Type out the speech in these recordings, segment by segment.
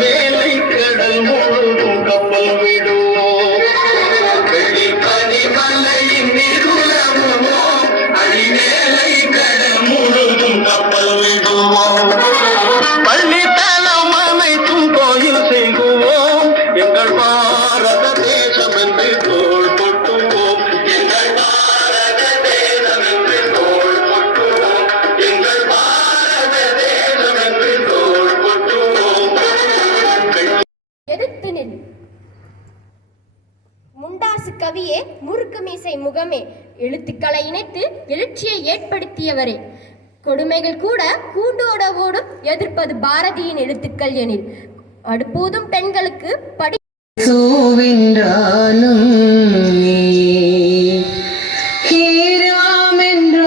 மேலை கடல் முழுதும் கப்பல் விடுவோம் பனிமலையின் நிகுலமோ அடிமேலை கடல் முழுதும் கப்பல் விடுவோம் பள்ளித்தலம் அனைத்தும் கோயில் செய்குவோம் எங்கள் பாரத தேசம் என்று தோள் கொட்டுவோம் எங்கள் பாரத தேசம் என்று தோள் கொட்டுவோம் எங்கள் பாரத தேசம் என்று தோள் கொட்டுவோம். எடுத்து நில் முண்டாசு கவியே, முறுக்கு மீசை முகமே, எழுத்துக்களை இணைத்து எழுச்சியை ஏற்படுத்தியவரே, கொடுமைகள் கூட கூண்டோட ஓடும் எதிர்ப்பது பாரதியின் எழுத்துக்கள் எனில் அடுப்போதும் பெண்களுக்கு படி சோவென்றாலும் ஹீராமென்றாலும்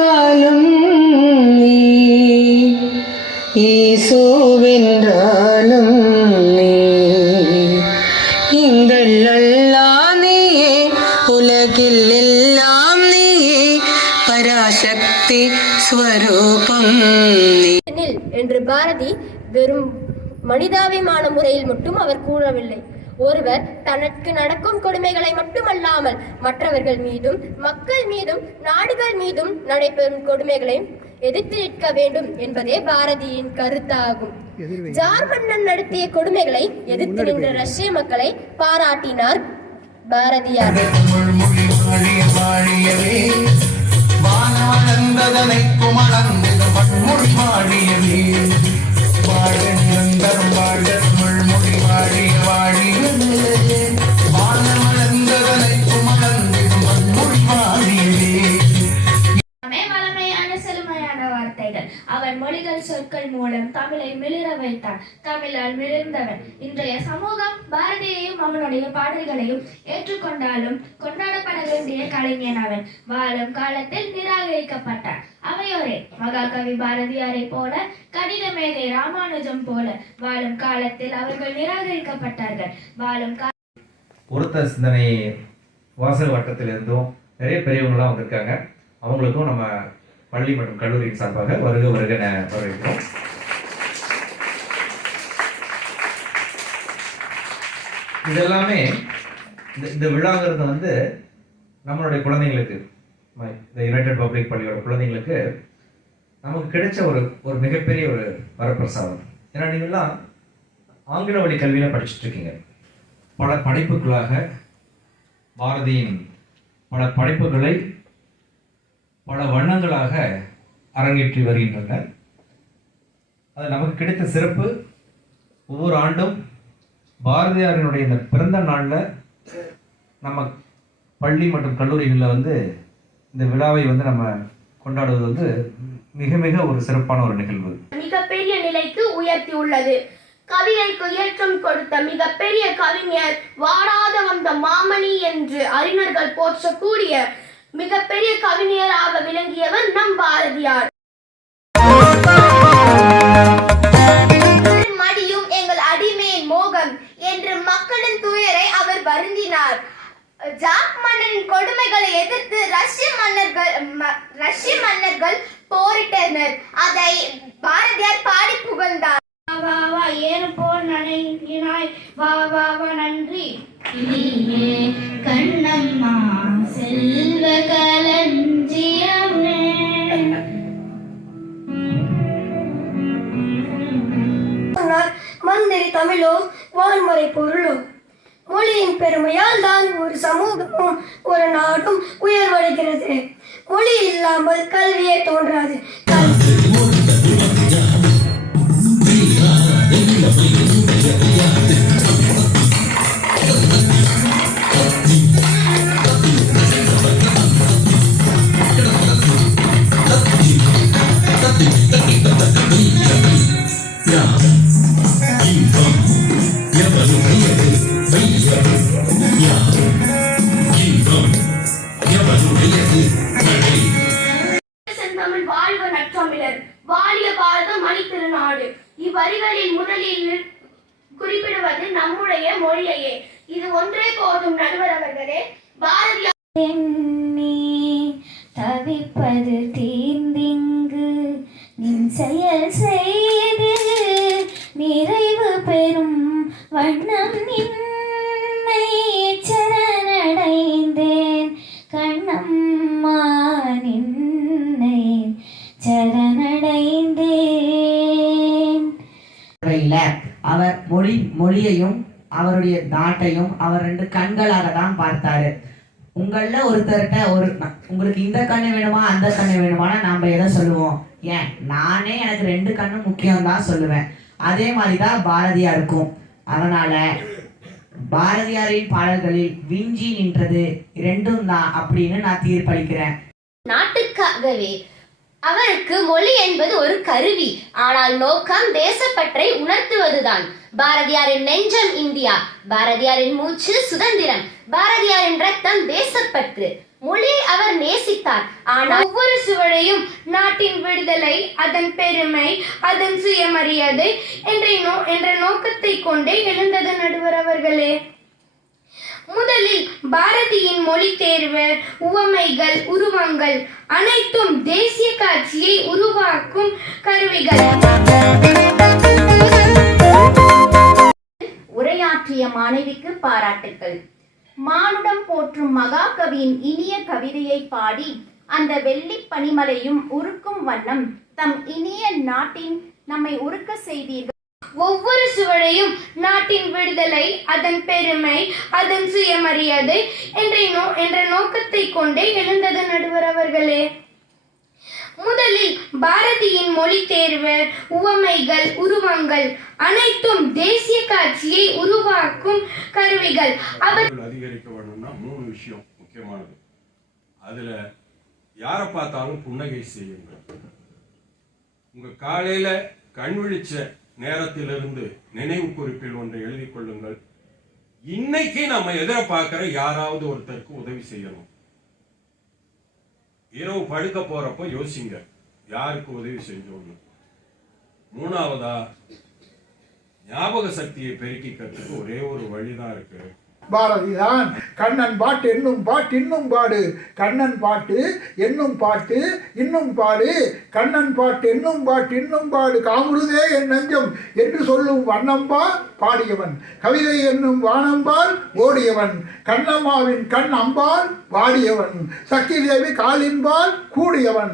ஏசோவென்றாலும் எங்கள் அல்லா நீயே, உலகில் எல்லாம் நீயே, பராசக்தி ஸ்வரூபம் என்று பாரதி வெறும் மனிதாபிமான முறையில் மட்டும் அவர் கூறவில்லை. ஒருவர் தனக்கு நடக்கும் கொடுமைகளை மட்டுமல்லாமல் மற்றவர்கள் மீதும் மக்கள் மீதும் நாடுகள் மீதும் நடைபெறும் கொடுமைகளையும் எதிர்த்து நிற்க வேண்டும் என்பதே பாரதியின் கருத்தாகும். ஜார் மன்னன் நடத்திய கொடுமைகளை எதிர்த்து நின்ற ரஷ்ய மக்களை பாராட்டினார் பாரதியார். அவன் மொழிகள் சொற்கள் மூலம் தமிழை மிளிர வைத்தான். தமிழால் மிளிர்ந்தவன். இன்றைய சமூகம் பாரதியையும் அவனுடைய பாடல்களையும் ஏற்றுக்கொண்டாலும் கொண்டாடப்பட வேண்டிய கலைஞன் அவன். வாழும் காலத்தில் நிராகரிக்கப்பட்டான். அவையோரே மகாகவி பாரதியாரை போல, கணித மேதை ராமானுஜம் போல வாழும் காலத்தில் அவர்கள் நிராகரிக்கப்பட்டார்கள். வாழும் ஒருத்த சிந்தனை வாசல் வட்டத்திலிருந்தும் நிறைய பெரியவங்களாம் வந்திருக்காங்க. அவங்களுக்கும் நம்ம பள்ளி மற்றும் கல்லூரியின் சார்பாக வருக வரவேற்கிறோம். இதெல்லாமே இந்த விழாங்கிறது வந்து நம்மளுடைய குழந்தைங்களுக்கு, இந்த யுனைடெட் பப்ளிக் பள்ளியோட குழந்தைங்களுக்கு நமக்கு கிடைச்ச ஒரு மிகப்பெரிய ஒரு வரப்பிரசாதம். ஏன்னா நீங்கள்லாம் ஆங்கில வழி கல்வியில் படிச்சுட்டு இருக்கீங்க. பல படைப்புகளாக பாரதியின் பல படைப்புகளை பல வண்ணங்களாக அரங்கேற்றி வருகின்றனர். அது நமக்கு கிடைத்த சிறப்பு. ஒவ்வொரு ஆண்டும் பாரதியாரினுடைய இந்த பிறந்த நாளில் நம்ம பள்ளி மற்றும் கல்லூரிகளில் வந்து இந்த விழாவை வந்து நம்ம கொண்டாடுவது வந்து மிக மிக ஒரு சிறப்பான ஒரு நிகழ்வு. மிகப்பெரிய நிலைக்கு உயர்த்தி உள்ளது. கவிதைக்கு ஏற்றம் கொடுத்த மிகப்பெரிய கவிஞர், வாடாத வந்த மாமணி என்று அறிஞர்கள் போற்றக்கூடிய மிகப்பெரிய கவிஞராக விளங்கியவர் நம் பாரதியார். மடியும் எங்கள் அடிமையின் மோகம் என்று மக்களின் துயரை அவர் வருந்தினார். ஜாக் மன்னரின் கொடுமைகளை எதிர்த்து ரஷ்ய மன்னர்கள் போரிட்டனர். அதை பாரதியார் பாடி புகழ்ந்தார். வா வா ஏறு போல் நனைகினாய், வா வா வா நன்றி கண்ணம்மா செல்வ களஞ்சியமே. மந்திரி தமிழோ வான்முறை பொருளோ, மொழியின் பெருமையால் தான் ஒரு சமூகமும் ஒரு நாடும் உயர்வடைகிறது. மொழி இல்லாமல் கல்வியே தோன்றாது. வாழிய பாரதம் மணி திருநாடு. இவ்வரிகளில் முதலில் குறிப்பிடுவது நம்முடைய மொழியையே. இது ஒன்றே போதும் நடுவர் அவர்களே. பாரதியார் தவிப்பது தீர்ந்திங்கு நின் செயல் செய்து நிறைவு பெறும் வண்ணம் நின்னை சரணடைந்தேன் கண்ணம்மா நின்னை சரணடைந்தேன். அவர் மொழியையும் அவருடைய நாட்டையும் அவர் 2 கண்களாக தான் பார்த்தாரு. உங்கள ஒருத்தர்கிட்ட உங்களுக்கு இந்த கண்ணு வேணுமா அந்த கண்ணு வேணுமானா நாம எதை சொல்லுவோம்? ஏன் நானே எனக்கு 2 கண்ணு முக்கியம் தான் சொல்லுவேன். அதே மாதிரிதான் பாரதியாருக்கும். அதனால பாரதியாரின் பாடல்களில் விஞ்சி நின்றது 2ம் தான் அப்படின்னு நான் தீர்ப்பளிக்கிறேன். நாட்டுக்காகவே அவருக்கு மொழி என்பது ஒரு கருவி, ஆனால் நோக்கம் தேசப்பற்றை உணர்த்துவதுதான். பாரதியாரின் நெஞ்சம் இந்தியா, பாரதியாரின் மூச்சு சுதந்திரம், பாரதியாரின் ரத்தம் தேசப்பற்று. மொழியை அவர் நேசித்தார், ஆனால் ஒவ்வொரு சுவடையும் நாட்டின் விடுதலை, அதன் பெருமை, அதன் சுயமரியாதை என்ற நோக்கத்தை கொண்டே எழுந்தது நடுவர் அவர்களே. முதலில் பாரதியின் மொழி தேர்வு, உவமைகள், உருவங்கள் அனைத்தும் தேசிய காட்சியை உருவாக்கும் கருவிகள். உரையாற்றிய மாணவிக்கு பாராட்டுக்கள். மானுடம் போற்றும் மகாகவியின் இனிய கவிதையை பாடி அந்த வெள்ளி பனிமலையும் உருக்கும் வண்ணம் தம் இனிய நாட்டின் நம்மை உருக்க செய்தீர்கள். ஒவ்வொரு சுவடையும் நாட்டின் விடுதலை, அதன் பெருமை, அதன் சுயமரியாதை என்ற நோக்கத்தை கொண்டே எழுந்தது நடுவர் அவர்களே. முதலில் பாரதியின் மொழி தேர்வு, உவமைகள், உருவங்கள் அனைத்தும் தேசிய காட்சியை உருவாக்கும் கருவிகள். அதிகரிக்க வேணும்னா 3 விஷயம் முக்கியமானது. அதுல யாரை பார்த்தாலும் புன்னகை செய்யுங்கள். உங்க காலையில கண் விழிச்ச நேரத்திலிருந்து நினைவு குறிப்பில் ஒன்றை எழுதி கொள்ளுங்கள். இன்னைக்கு நம்ம எதிர்பார்க்கிற யாராவது ஒருத்தருக்கு உதவி செய்யணும். இரவு படுக்க போறப்போ யோசிங்க, யாருக்கு உதவி செஞ்சோம்னு. 3வதா, ஞாபக சக்தியை பெருக்கிக்கிறதுக்கு ஒரே ஒரு வழிதான் இருக்கு. பாரதிதான் கண்ணன் பாட்டு என்னும் பாட்டு இன்னும் பாடு, கண்ணன் பாட்டு என்னும் பாட்டு இன்னும் பாடு, கண்ணன் பாட்டு என்னும் பாட்டு இன்னும் பாடு, காமுடுதே என் நெஞ்சம் என்று சொல்லும் வண்ணம்பால் பாடியவன், கவிதை என்னும் வானம்பால் ஓடியவன், கண்ணம்மாவின் கண் அம்பால் வாடியவன், சக்தி தேவி காலின்பால் கூடியவன்.